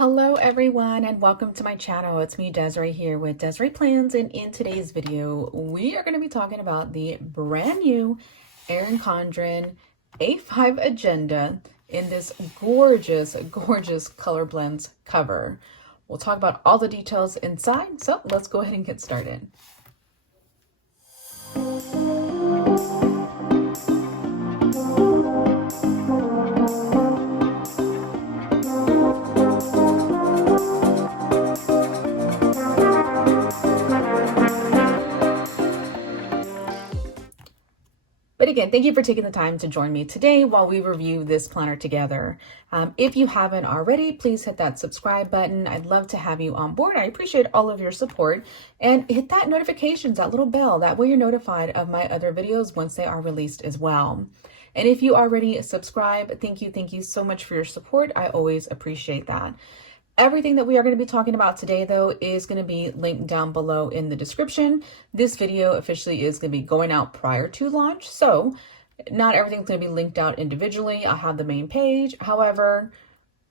Hello everyone and welcome to my channel. It's me Desiree here with Desiree Plans, and in today's video we are going to be talking about the brand new Erin Condren A5 agenda in this gorgeous Colorblends cover. We'll talk about all the details inside, so let's go ahead and get started. But again, thank you for taking the time to join me today while we review this planner together. If you haven't already, please hit that subscribe button. I'd love to have you on board. I appreciate all of your support, and hit that notifications, that little bell. That way you're notified of my other videos once they are released as well. And if you already subscribe, thank you so much for your support. I always appreciate that. Everything that we are going to be talking about today, though, is going to be linked down below in the description. This video officially is going to be going out prior to launch, so not everything's going to be linked out individually. I'll have the main page. However,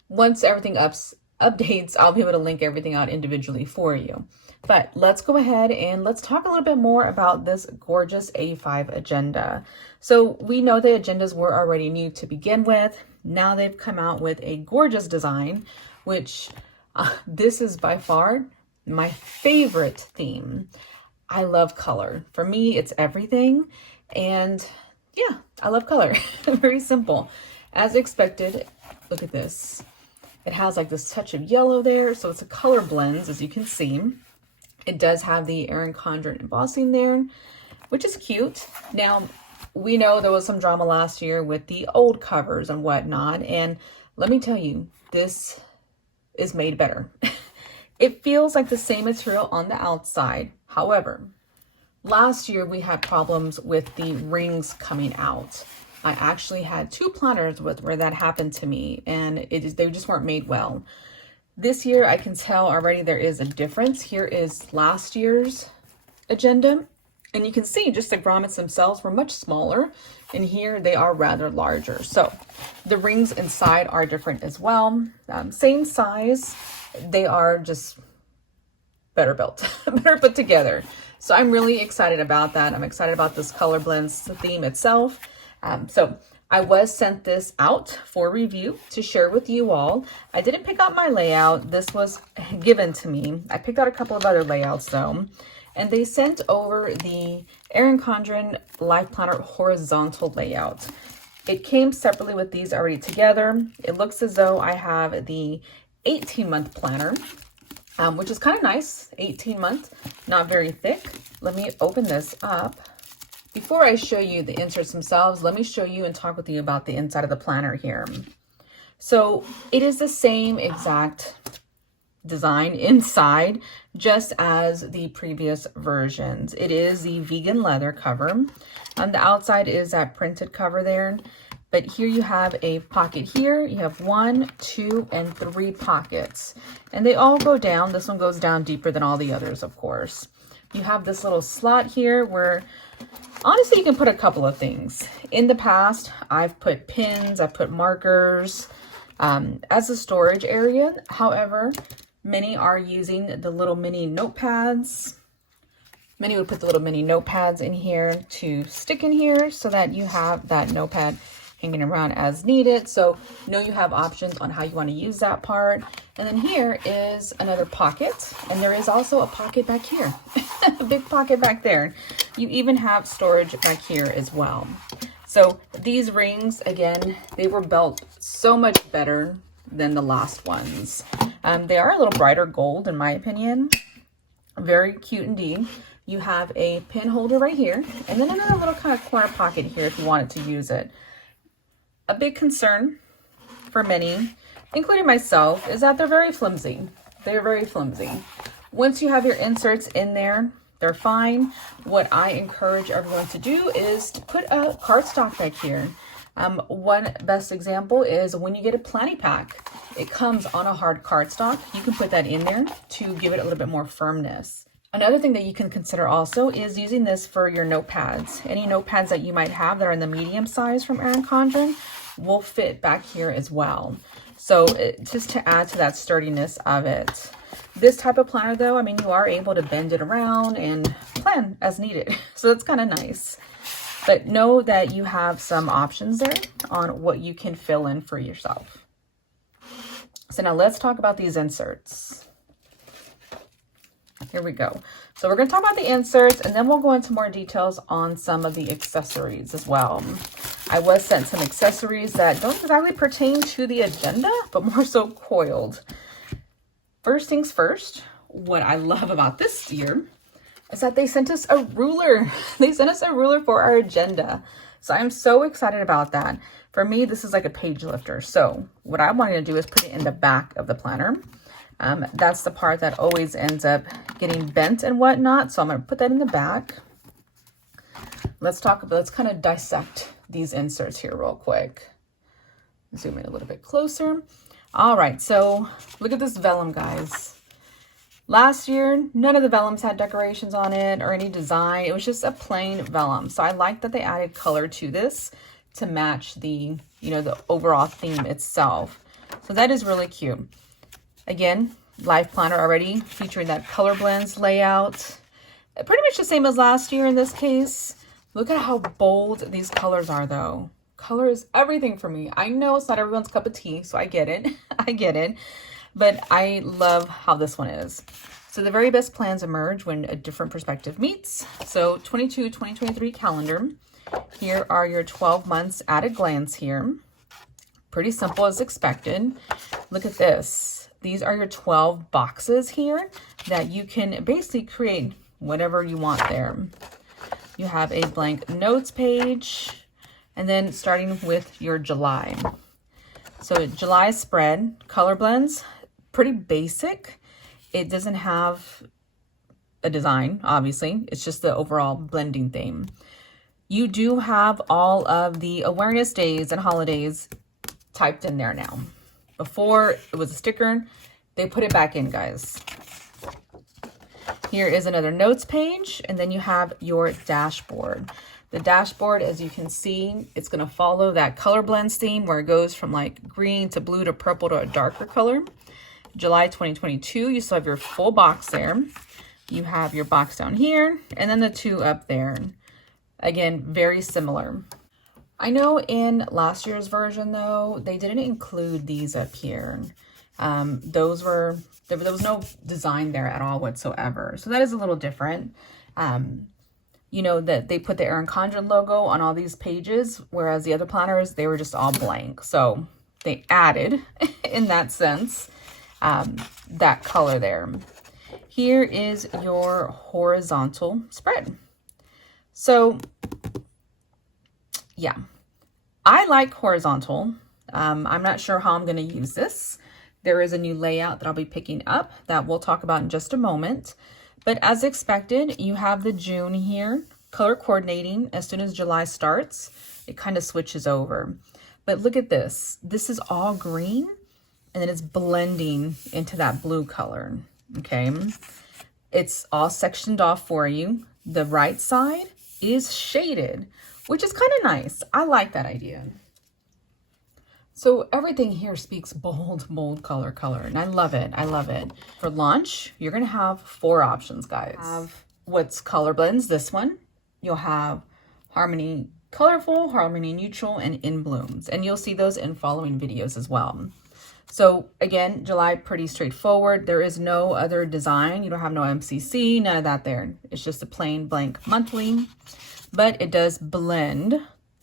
once everything updates, I'll be able to link everything out individually for you. But let's go ahead and let's talk a little bit more about this gorgeous A5 agenda. So we know the agendas were already new to begin with. Now they've come out with a gorgeous design, which this is by far my favorite theme. I love color. For me, it's everything. And yeah, I love color. Very simple. As expected, look at this. It has like this touch of yellow there. So it's a color blends, as you can see. It does have the Erin Condren embossing there, which is cute. Now, we know there was some drama last year with the old covers and whatnot. And let me tell you, this is made better. It feels like the same material on the outside. However, last year we had problems with the rings coming out. I actually had two planners where that happened to me, and they just weren't made well. This year I can tell already there is a difference. Here is last year's agenda, and you can see just the grommets themselves were much smaller, and here they are rather larger. So the rings inside are different as well. Same size, they are just better built, better put together. So I'm really excited about that. I'm excited about this color blends theme itself. So I was sent this out for review to share with you all. I didn't pick out my layout. This was given to me. I picked out a couple of other layouts though. And they sent over the Erin Condren Lifeplanner horizontal layout. It came separately with these already together. It looks as though I have the 18-month planner, which is kind of nice. 18 months, not very thick. Let me open this up. Before I show you the inserts themselves, let me show you and talk with you about the inside of the planner here. So it is the same exact design inside, just as the previous versions. It is the vegan leather cover. On the outside is that printed cover there, but here you have a pocket here. You have 1, 2, and 3 pockets, and they all go down. This one goes down deeper than all the others, of course. You have this little slot here where honestly you can put a couple of things. In the past, I've put pins, I've put markers as a storage area. However, many are using the little mini notepads. Many would put the little mini notepads in here to stick in here so that you have that notepad hanging around as needed. So know you have options on how you want to use that part. And then here is another pocket, and there is also a pocket back here. A big pocket back there. You even have storage back here as well. So these rings, again, they were built so much better than the last ones. They are a little brighter gold in my opinion. Very cute indeed. You have a pin holder right here, and then another little kind of corner pocket here if you wanted to use it. A big concern for many, including myself, is that they're very flimsy. They're very flimsy. Once you have your inserts in there, they're fine. What I encourage everyone to do is to put a cardstock back here. One best example is when you get a planning pack, it comes on a hard cardstock. You can put that in there to give it a little bit more firmness. Another thing that you can consider also is using this for your notepads. Any notepads that you might have that are in the medium size from Erin Condren will fit back here as well. So just to add to that sturdiness of it. This type of planner though, I mean, you are able to bend it around and plan as needed. So that's kind of nice. But know that you have some options there on what you can fill in for yourself. So now let's talk about these inserts. Here we go. So we're going to talk about the inserts, and then we'll go into more details on some of the accessories as well. I was sent some accessories that don't exactly pertain to the agenda, but more so coiled. First things first, what I love about this year is that they sent us a ruler. They sent us a ruler for our agenda. So I'm so excited about that. For me, this is like a page lifter. So what I wanted to do is put it in the back of the planner. That's the part that always ends up getting bent and whatnot. So I'm going to put that in the back. Let's kind of dissect these inserts here real quick. Zoom in a little bit closer. All right, so look at this vellum, guys. Last year, none of the vellums had decorations on it or any design. It was just a plain vellum. So I like that they added color to this to match the, the overall theme itself. So that is really cute. Again, Lifeplanner already featuring that Colorblends layout. Pretty much the same as last year in this case. Look at how bold these colors are though. Color is everything for me. I know it's not everyone's cup of tea, so I get it. I get it. But I love how this one is. So the very best plans emerge when a different perspective meets. So 2023 calendar. Here are your 12 months at a glance here. Pretty simple as expected. Look at this. These are your 12 boxes here that you can basically create whatever you want there. You have a blank notes page, and then starting with your July. So July spread, Colorblends, pretty basic. It doesn't have a design, obviously. It's just the overall blending theme. You do have all of the awareness days and holidays typed in there now. Before it was a sticker, they put it back in, guys. Here is another notes page, and then you have your dashboard. The dashboard, as you can see, it's going to follow that Colorblends theme where it goes from like green to blue to purple to a darker color. July 2022, you still have your full box there. You have your box down here, and then the two up there. Again, very similar. I know in last year's version, though, they didn't include these up here. There was no design there at all whatsoever. So that is a little different. That they put the Erin Condren logo on all these pages, whereas the other planners, they were just all blank. So they added, in that sense, that color there. Here is your horizontal spread. So yeah, I like horizontal. I'm not sure how I'm going to use this. There is a new layout that I'll be picking up that we'll talk about in just a moment. But as expected, you have the June here, color coordinating. As soon as July starts, it kind of switches over. But look at this. This is all green, and then it's blending into that blue color, okay? It's all sectioned off for you. The right side is shaded, which is kind of nice. I like that idea. So everything here speaks bold color, and I love it. I love it. For launch, you're going to have 4 options, guys. You have what's Colorblends, this one. You'll have Harmony Colorful, Harmony Neutral, and In Blooms. And you'll see those in following videos as well. So again, July, pretty straightforward. There is no other design. You don't have no MCC, none of that there. It's just a plain blank monthly, but it does blend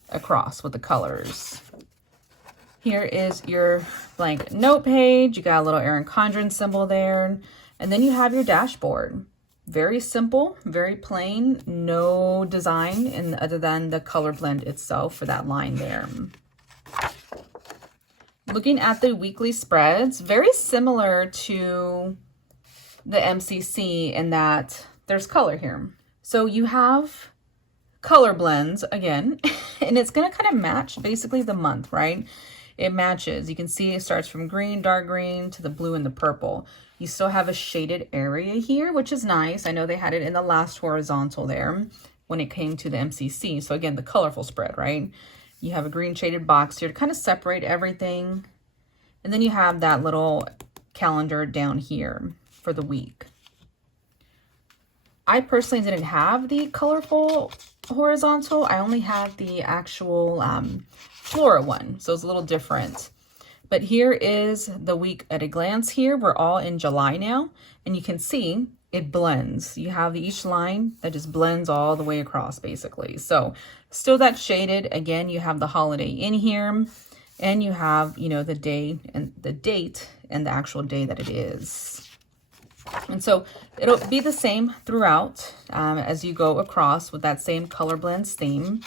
across with the colors. Here is your blank note page. You got a little Erin Condren symbol there. And then you have your dashboard. Very simple, very plain, no design other than the color blend itself for that line there. Looking at the weekly spreads, very similar to the MCC in that there's color here. So you have color blends again, and it's going to kind of match basically the month, right? It matches. You can see it starts from green, dark green to the blue and the purple. You still have a shaded area here, which is nice. I know they had it in the last horizontal there when it came to the MCC. So again, the colorful spread, right? You have a green shaded box here to kind of separate everything. And then you have that little calendar down here for the week. I personally didn't have the colorful horizontal. I only had the actual Flora one, so it's a little different. But here is the week at a glance here. We're all in July now, and you can see it blends. You have each line that just blends all the way across basically. So still that shaded. Again, you have the holiday in here, and you have, you know, the day and the date and the actual day that it is. And so it'll be the same throughout as you go across with that same Colorblends theme.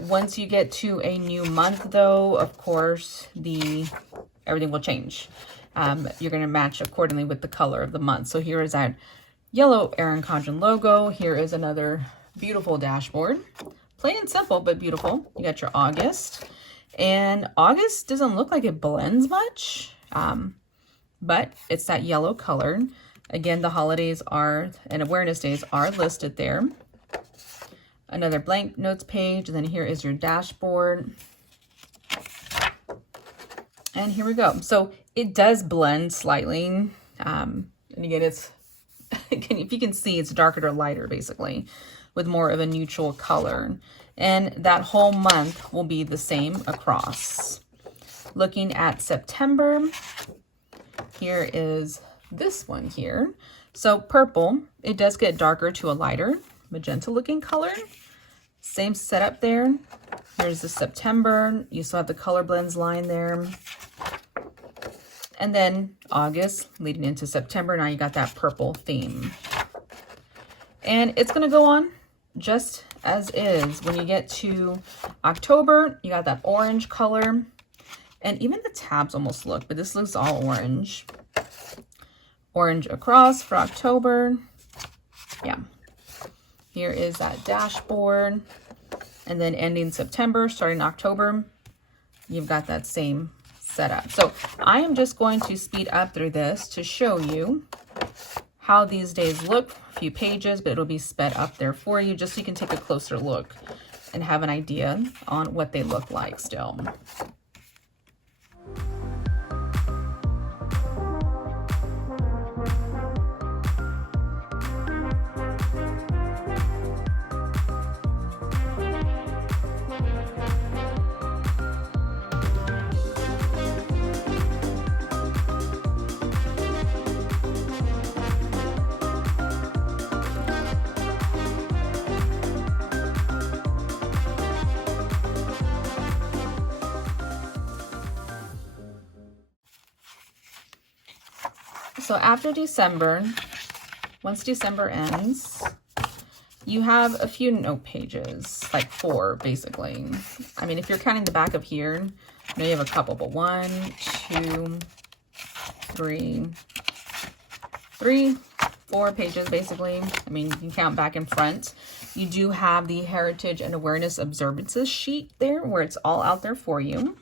Once you get to a new month though, of course, everything will change. You're going to match accordingly with the color of the month. So here is that yellow Erin Condren logo. Here is another beautiful dashboard. Plain and simple, but beautiful. You got your August. And August doesn't look like it blends much. But it's that yellow color. Again, the holidays and awareness days are listed there. Another blank notes page, and then here is your dashboard. And here we go. So it does blend slightly. And again, it's, if you can see, it's darker or lighter basically, with more of a neutral color. And that whole month will be the same across. Looking at September, here is this one here. So purple, it does get darker to a lighter magenta looking color. Same setup there. Here's the September. You still have the Colorblends line there. And then August leading into September. Now you got that purple theme. And it's going to go on just as is. When you get to October, you got that orange color. And even the tabs almost look, but this looks all orange. Orange across for October. Yeah. Here is that dashboard. And then ending September, starting October, you've got that same setup. So I am just going to speed up through this to show you how these days look. A few pages, but it'll be sped up there for you just so you can take a closer look and have an idea on what they look like still. So after December, once December ends, you have a few note pages, like 4 basically. I mean, if you're counting the back of here, you know you have a couple, but 1, 2, 3, 4 pages basically. I mean, you can count back and front. You do have the Heritage and Awareness Observances sheet there where it's all out there for you.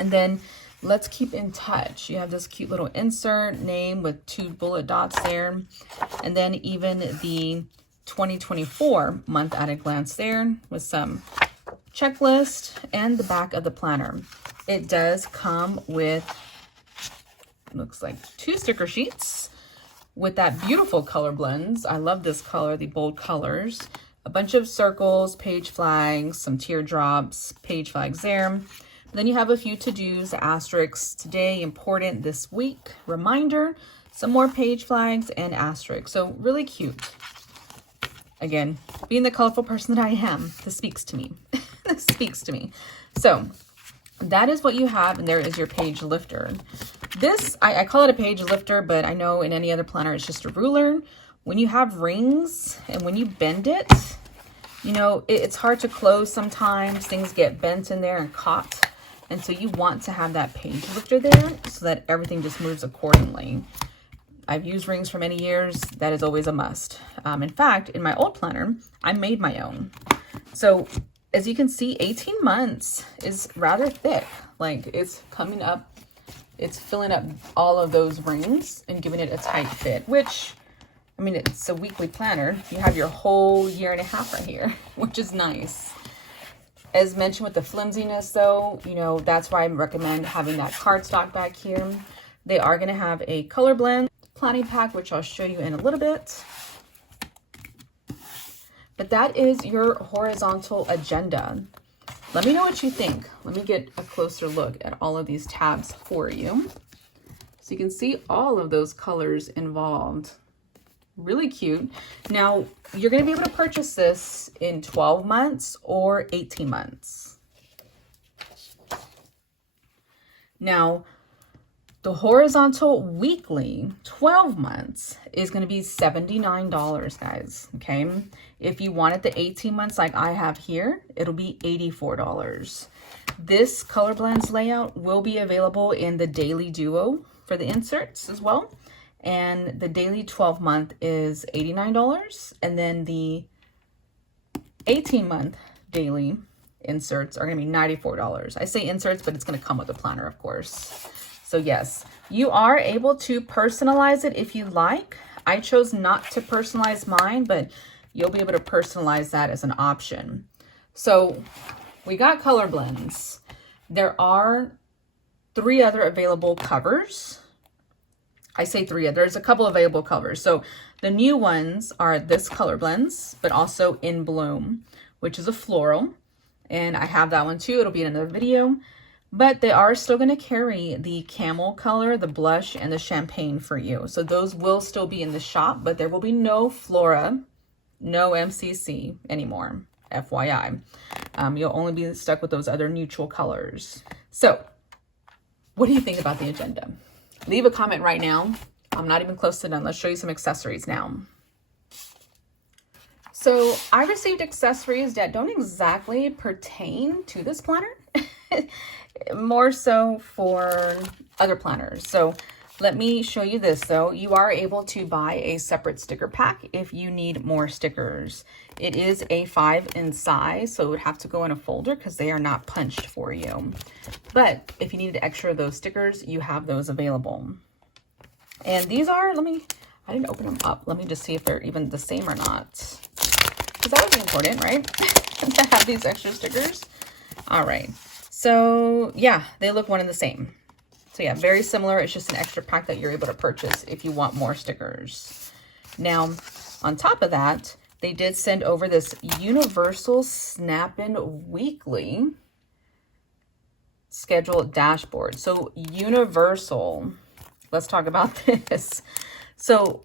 And then let's keep in touch. You have this cute little insert name with 2 bullet dots there. And then even the 2024 month at a glance there with some checklist and the back of the planner. It does come with, looks like 2 sticker sheets with that beautiful color blends. I love this color, the bold colors. A bunch of circles, page flags, some teardrops, page flags there. Then you have a few to-dos, asterisks, today, important, this week, reminder, some more page flags and asterisks. So really cute. Again, being the colorful person that I am, this speaks to me. This speaks to me. So that is what you have, and there is your page lifter. This, I call it a page lifter, but I know in any other planner it's just a ruler. When you have rings and when you bend it, you know, it's hard to close sometimes. Things get bent in there and caught. And so you want to have that page lifter there so that everything just moves accordingly. I've used rings for many years. That is always a must. In fact, in my old planner, I made my own. So as you can see, 18 months is rather thick. Like it's coming up, it's filling up all of those rings and giving it a tight fit, which, I mean, it's a weekly planner. You have your whole year and a half right here, which is nice. As mentioned with the flimsiness though, you know, that's why I recommend having that cardstock back here. They are going to have a Colorblend planning pack, which I'll show you in a little bit. But that is your horizontal agenda. Let me know what you think. Let me get a closer look at all of these tabs for you. So you can see all of those colors involved. Really cute. Now, you're going to be able to purchase this in 12 months or 18 months. Now, the horizontal weekly 12 months is going to be $79, guys. Okay. If you wanted the 18 months like I have here, it'll be $84. This Colorblends layout will be available in the daily duo for the inserts as well. And the daily 12-month is $89. And then the 18-month daily inserts are going to be $94. I say inserts, but it's going to come with a planner, of course. So yes, you are able to personalize it if you like. I chose not to personalize mine, but you'll be able to personalize that as an option. So we got Colorblends. There are 3 other available covers. I say 3, there's a couple available covers. So the new ones are this Colorblends, but also In Bloom, which is a floral. And I have that one too. It'll be in another video. But they are still going to carry the camel color, the blush, and the champagne for you. So those will still be in the shop, but there will be no Flora, no MCC anymore, FYI. You'll only be stuck with those other neutral colors. So what do you think about the agenda? Leave a comment right now. I'm not even close to done. Let's show you some accessories now. So I received accessories that don't exactly pertain to this planner, more so for other planners. So let me show you this though. You are able to buy a separate sticker pack if you need more stickers. It is A5 in size, so it would have to go in a folder because they are not punched for you. But if you needed extra of those stickers, you have those available. And these are, I didn't open them up. Let me just see if they're even the same or not. Because that would be important, right? To have these extra stickers. All right. So yeah, they look one and the same. So yeah, very similar. It's just an extra pack that you're able to purchase if you want more stickers. Now, on top of that, they did send over this Universal Snap-in Weekly Schedule Dashboard. So Universal, let's talk about this. So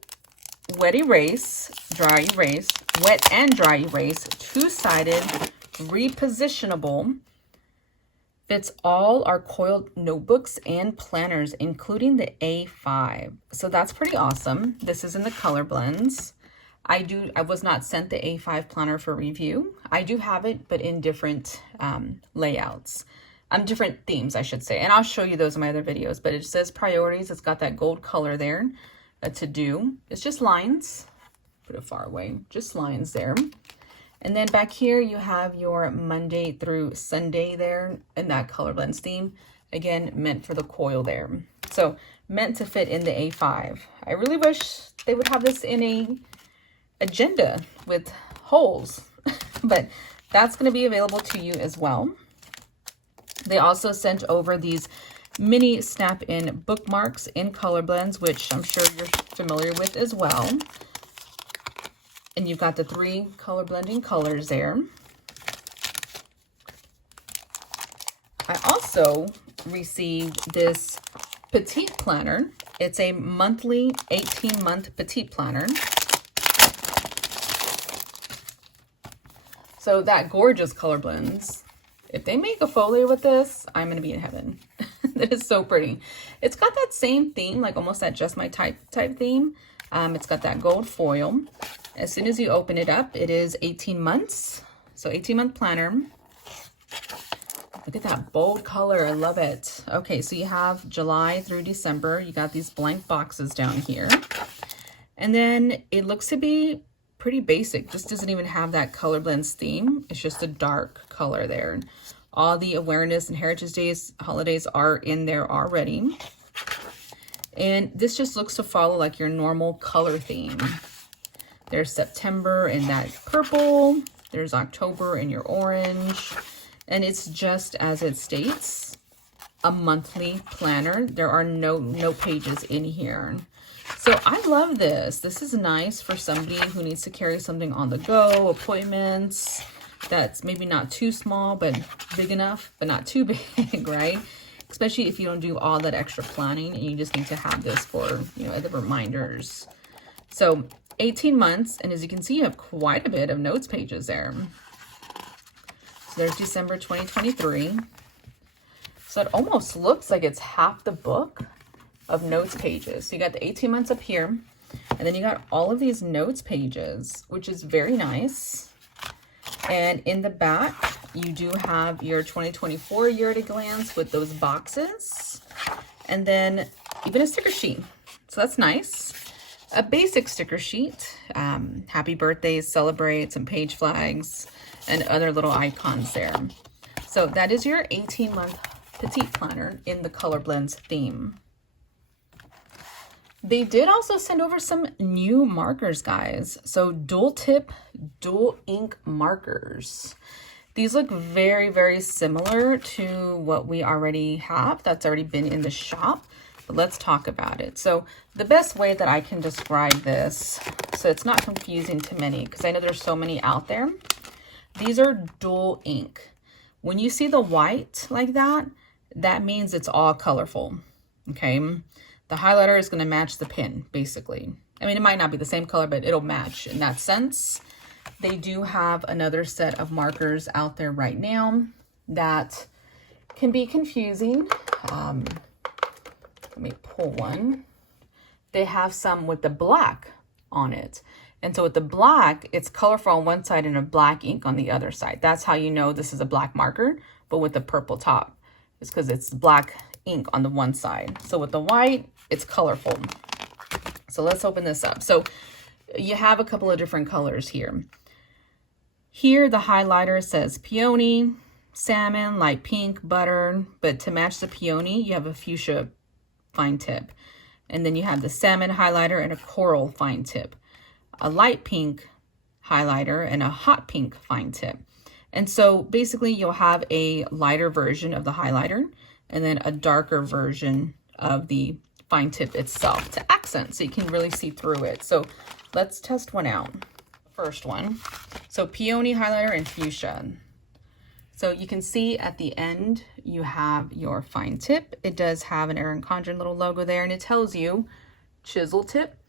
wet erase, dry erase, wet and dry erase, 2-sided, repositionable, fits all our coiled notebooks and planners, including the A5. So that's pretty awesome. This is in the Colorblends. I was not sent the A5 planner for review. I do have it, but in different layouts. Different themes, I should say. And I'll show you those in my other videos. But it says priorities. It's got that gold color there. A to-do. It's just lines. Put it far away. Just lines there. And then back here, you have your Monday through Sunday there in that Colorblends theme. Again, meant for the coil there. So meant to fit in the A5. I really wish they would have this in a agenda with holes, but that's going to be available to you as well. They also sent over these mini snap-in bookmarks in Colorblends, which I'm sure you're familiar with as well. And you've got the 3 color blending colors there. I also received this petite planner. It's a monthly 18-month petite planner. So that gorgeous Colorblends, if they make a folio with this, I'm going to be in heaven. That is so pretty. It's got that same theme, like almost that Just My Type theme. It's got that gold foil. As soon as you open it up, it is 18 months. So 18-month planner. Look at that bold color. I love it. Okay, so you have July through December. You got these blank boxes down here. And then it looks to be pretty basic. Just doesn't even have that Colorblends theme. It's just a dark color there. All the awareness and heritage days, holidays are in there already. And this just looks to follow like your normal color theme. There's September in that purple. There's October in your orange. And it's just as it states, a monthly planner. There are no pages in here. So I love this. This is nice for somebody who needs to carry something on the go, appointments, that's maybe not too small, but big enough, but not too big, right? Especially if you don't do all that extra planning and you just need to have this for, you know, the reminders. So 18 months, and as you can see, you have quite a bit of notes pages there. So there's December 2023. So it almost looks like it's half the book of notes pages. So you got the 18 months up here, and then you got all of these notes pages, which is very nice. And in the back, you do have your 2024 year at a glance with those boxes, and then even a sticker sheet. So that's nice. A basic sticker sheet, happy birthdays, celebrate, some page flags, and other little icons there. So that is your 18-month petite planner in the Colorblends theme. They did also send over some new markers, guys. So dual tip, dual ink markers. These look very, very similar to what we already have that's already been in the shop. But let's talk about it. So the best way that I can describe this, so it's not confusing to many, because I know there's so many out there. These are dual ink. When you see the white like that, that means it's all colorful, okay? The highlighter is going to match the pen, basically. I mean, it might not be the same color, but it'll match in that sense. They do have another set of markers out there right now that can be confusing. Let me pull one. They have some with the black on it. And so with the black, it's colorful on one side and a black ink on the other side. That's how you know this is a black marker, but with the purple top. It's because it's black ink on the one side. So with the white, it's colorful. So let's open this up. So you have a couple of different colors here. Here, the highlighter says peony, salmon, light pink, butter, but to match the peony, you have a fuchsia fine tip. And then you have the salmon highlighter and a coral fine tip, a light pink highlighter and a hot pink fine tip. And so basically you'll have a lighter version of the highlighter and then a darker version of the fine tip itself to accent so you can really see through it. So let's test one out. First one. So peony highlighter and fuchsia. So you can see at the end, you have your fine tip. It does have an Erin Condren little logo there, and it tells you chisel tip,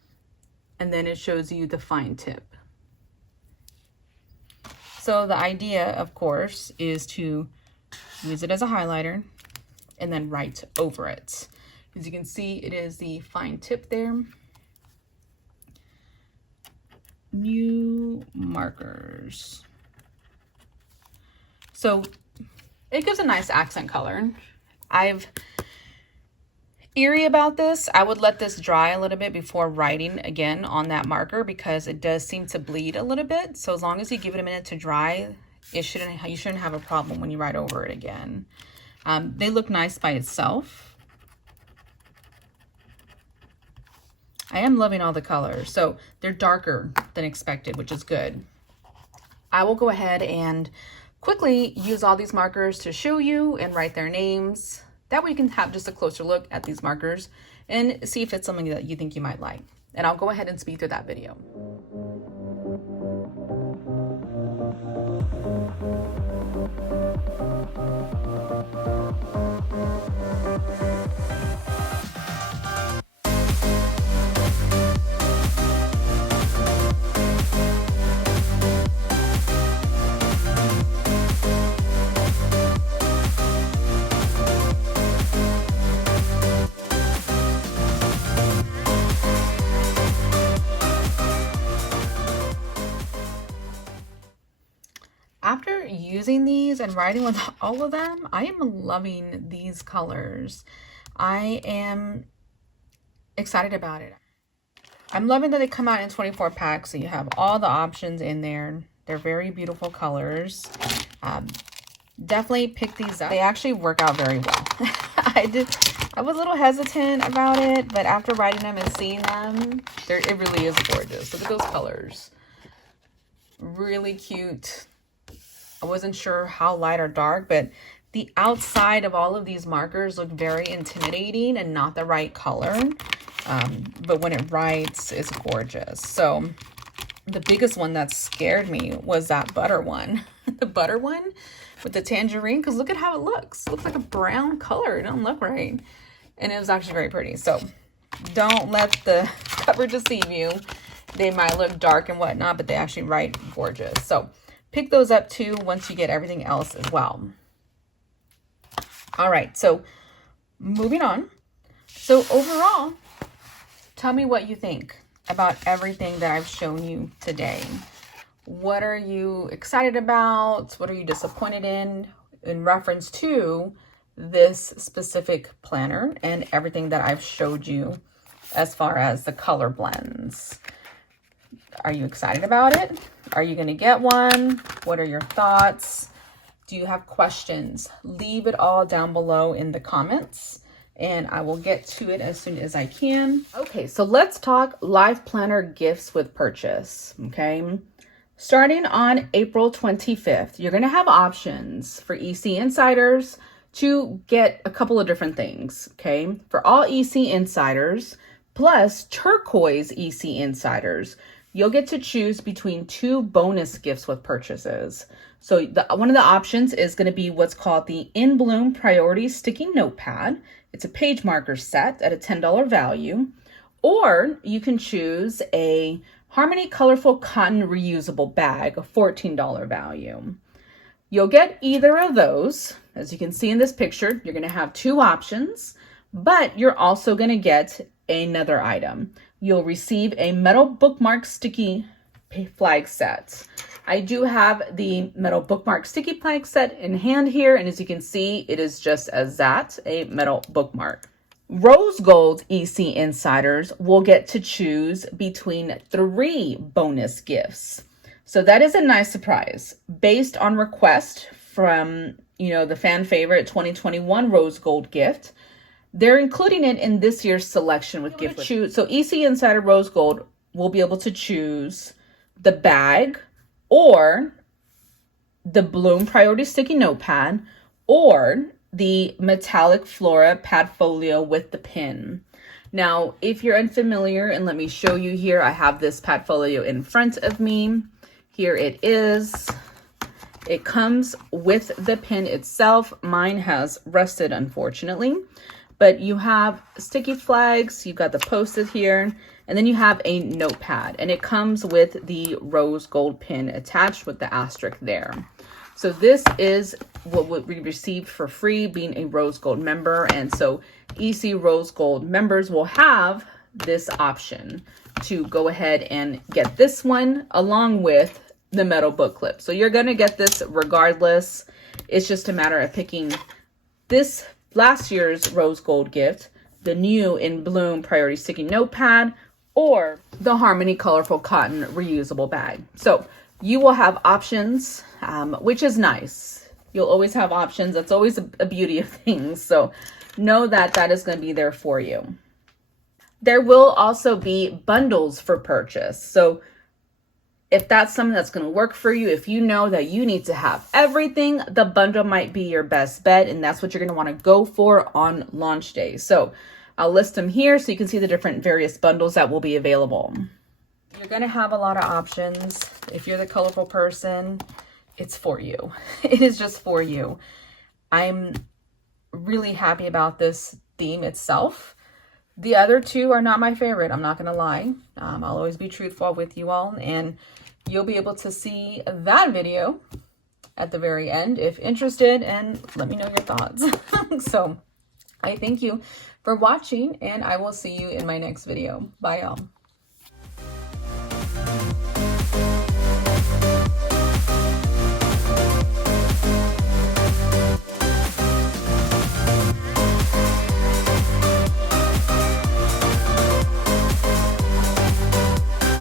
and then it shows you the fine tip. So the idea, of course, is to use it as a highlighter and then write over it. As you can see, it is the fine tip there. New markers. So it gives a nice accent color. I'm eerie about this. I would let this dry a little bit before writing again on that marker because it does seem to bleed a little bit. So as long as you give it a minute to dry, you shouldn't have a problem when you write over it again. They look nice by itself. I am loving all the colors. So they're darker than expected, which is good. I will go ahead and quickly use all these markers to show you and write their names. That way you can have just a closer look at these markers and see if it's something that you think you might like. And I'll go ahead and speed through that video. After using these and writing with all of them, I am loving these colors. I am excited about it. I'm loving that they come out in 24 packs, so you have all the options in there. They're very beautiful colors. Definitely pick these up. They actually work out very well. I was a little hesitant about it, but after writing them and seeing them, it really is gorgeous. Look at those colors. Really cute. I wasn't sure how light or dark, but the outside of all of these markers look very intimidating and not the right color. But when it writes, it's gorgeous. So the biggest one that scared me was that butter one. The butter one with the tangerine, because look at how it looks. It looks like a brown color. It don't look right. And it was actually very pretty. So don't let the cover deceive you. They might look dark and whatnot, but they actually write gorgeous. So pick those up too once you get everything else as well. All right, so moving on. So overall, tell me what you think about everything that I've shown you today. What are you excited about? What are you disappointed in reference to this specific planner and everything that I've showed you as far as the color blends? Are you excited about it? Are you going to get one? What are your thoughts? Do you have questions? Leave it all down below in the comments and I will get to it as soon as I can. Okay, so let's talk Lifeplanner gifts with purchase, okay? Starting on April 25th, you're gonna have options for EC Insiders to get a couple of different things, okay? For all EC Insiders, plus turquoise EC Insiders, you'll get to choose between 2 bonus gifts with purchases. So one of the options is going to be what's called the In Bloom Priority Sticky Notepad. It's a page marker set at a $10 value. Or you can choose a Harmony Colorful Cotton Reusable Bag, a $14 value. You'll get either of those. As you can see in this picture, you're going to have 2 options, but you're also going to get another item. You'll receive a metal bookmark sticky flag set. I do have the metal bookmark sticky flag set in hand here, and as you can see, it is just as that, a metal bookmark. Rose Gold EC Insiders will get to choose between 3 bonus gifts. So that is a nice surprise. Based on request from, the fan favorite 2021 Rose Gold gift, they're including it in this year's selection with gift. So EC Insider Rose Gold will be able to choose the bag or the Bloom Priority Sticky Notepad or the Metallic Flora Padfolio with the pin. Now, if you're unfamiliar, and let me show you here, I have this Padfolio in front of me. Here it is. It comes with the pin itself. Mine has rusted, unfortunately. But you have sticky flags, you've got the Post-it here, and then you have a notepad. And it comes with the rose gold pin attached with the asterisk there. So this is what we received for free being a Rose Gold member. And so EC Rose Gold members will have this option to go ahead and get this one along with the metal book clip. So you're going to get this regardless. It's just a matter of picking this last year's Rose Gold gift, the new In Bloom Priority Sticky Notepad, or the Harmony Colorful Cotton Reusable Bag. So you will have options, which is nice. You'll always have options. That's always a beauty of things. So know that that is going to be there for you. There will also be bundles for purchase. So if that's something that's going to work for you, if you know that you need to have everything, the bundle might be your best bet. And that's what you're going to want to go for on launch day. So I'll list them here so you can see the different various bundles that will be available. You're going to have a lot of options. If you're the colorful person, it's for you. It is just for you. I'm really happy about this theme itself. The other two are not my favorite. I'm not going to lie. I'll always be truthful with you all. And you'll be able to see that video at the very end if interested. And let me know your thoughts. So I thank you for watching. And I will see you in my next video. Bye, y'all.